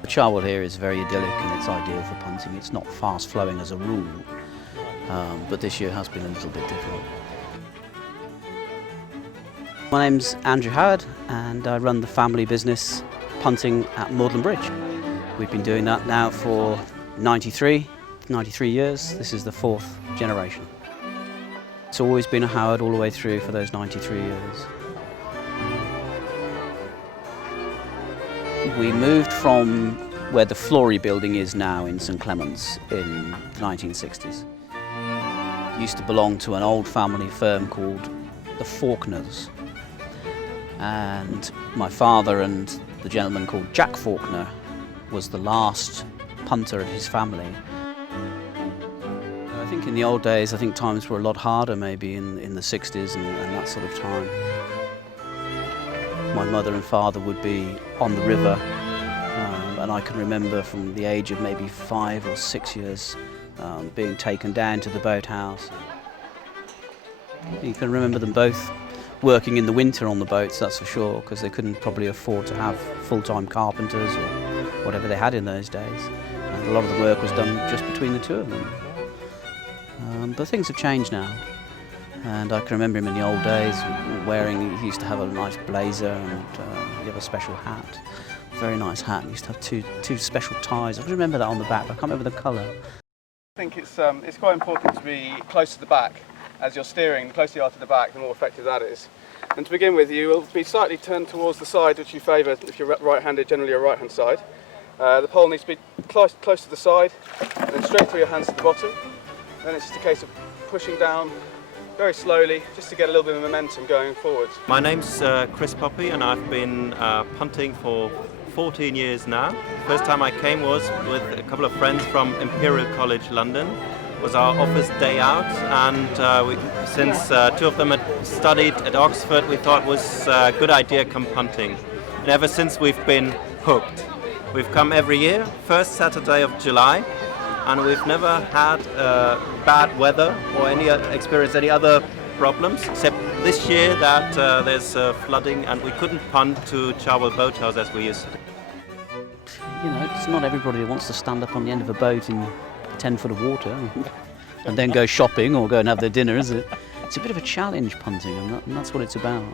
The Charwood here is very idyllic and it's ideal for punting. It's not fast flowing as a rule, but this year has been a little bit different. My name's Andrew Howard and I run the family business punting at Magdalen Bridge. We've been doing that now for 93 years. This is the fourth generation. It's always been a Howard all the way through for those 93 years. We moved from where the Flory building is now in St Clement's in the 1960s. It used to belong to an old family firm called the Faulkners. And my father and the gentleman called Jack Faulkner was the last punter of his family. I think in the old days, I think times were a lot harder maybe in the 60s and that sort of time. My mother and father would be on the river, and I can remember from the age of maybe 5 or 6 years being taken down to the boathouse. You can remember them both working in the winter on the boats, that's for sure, because they couldn't probably afford to have full-time carpenters or whatever they had in those days. And a lot of the work was done just between the two of them. But things have changed now. And I can remember him in the old days he used to have a nice blazer and he had a special hat. Very nice hat. He used to have two special ties. I can remember that on the back, but I can't remember the colour. I think it's quite important to be close to the back as you're steering. The closer you are to the back, the more effective that is. And to begin with, you will be slightly turned towards the side which you favour if you're right-handed, generally your right-hand side. The pole needs to be close to the side, and then straight through your hands to the bottom. Then it's just a case of pushing down very slowly, just to get a little bit of momentum going forwards. My name's Chris Poppy and I've been punting for 14 years now. First time I came was with a couple of friends from Imperial College London. It was our office day out, and since two of them had studied at Oxford, we thought it was a good idea come punting. And ever since we've been hooked. We've come every year, first Saturday of July, and we've never had bad weather or experienced any other problems, except this year that there's flooding and we couldn't punt to Charwood Boathouse as we used to. You know, it's not everybody who wants to stand up on the end of a boat in 10 foot of water and then go shopping or go and have their dinner, is it? It's a bit of a challenge, punting, and that's what it's about.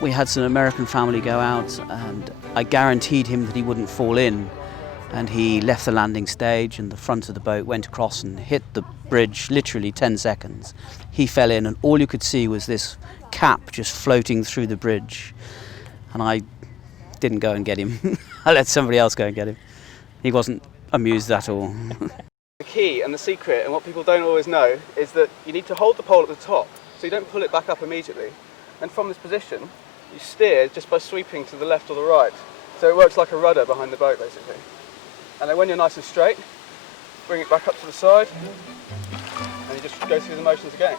We had some American family go out and I guaranteed him that he wouldn't fall in, and he left the landing stage and the front of the boat went across and hit the bridge literally 10 seconds. He fell in and all you could see was this cap just floating through the bridge, and I didn't go and get him. I let somebody else go and get him. He wasn't amused at all. The key and the secret, and what people don't always know, is that you need to hold the pole at the top so you don't pull it back up immediately, and from this position you steer just by sweeping to the left or the right, so it works like a rudder behind the boat basically. And then when you're nice and straight, bring it back up to the side and you just go through the motions again.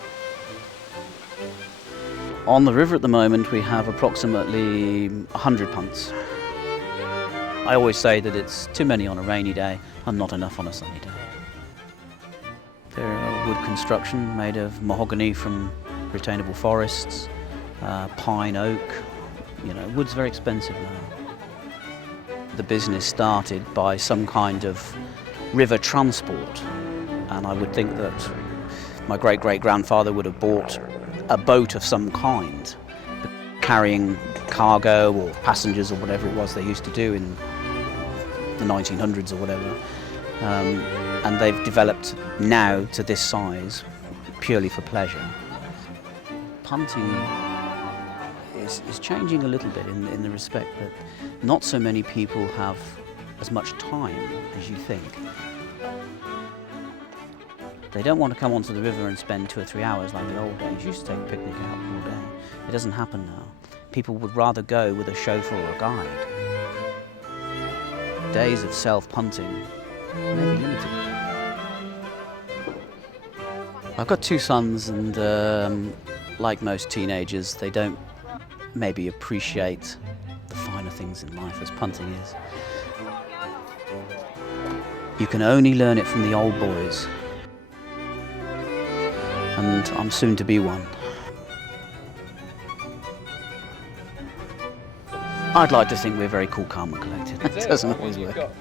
On the river at the moment we have approximately 100 punts. I always say that it's too many on a rainy day and not enough on a sunny day. They're wood construction made of mahogany from retainable forests, pine, oak. You know, wood's very expensive now. The business started by some kind of river transport, and I would think that my great-great-grandfather would have bought a boat of some kind, carrying cargo or passengers or whatever it was they used to do in the 1900s or whatever, and they've developed now to this size purely for pleasure. Punting is changing a little bit in the respect that not so many people have as much time as you think. They don't want to come onto the river and spend 2 or 3 hours like the old days. You used to take a picnic out all day. It doesn't happen now. People would rather go with a chauffeur or a guide. Days of self-punting may be limited. I've got 2 sons and like most teenagers, they don't maybe appreciate the finer things in life as punting is. You can only learn it from the old boys. And I'm soon to be one. I'd like to think we're very cool, calm and collected. It doesn't always You've work. got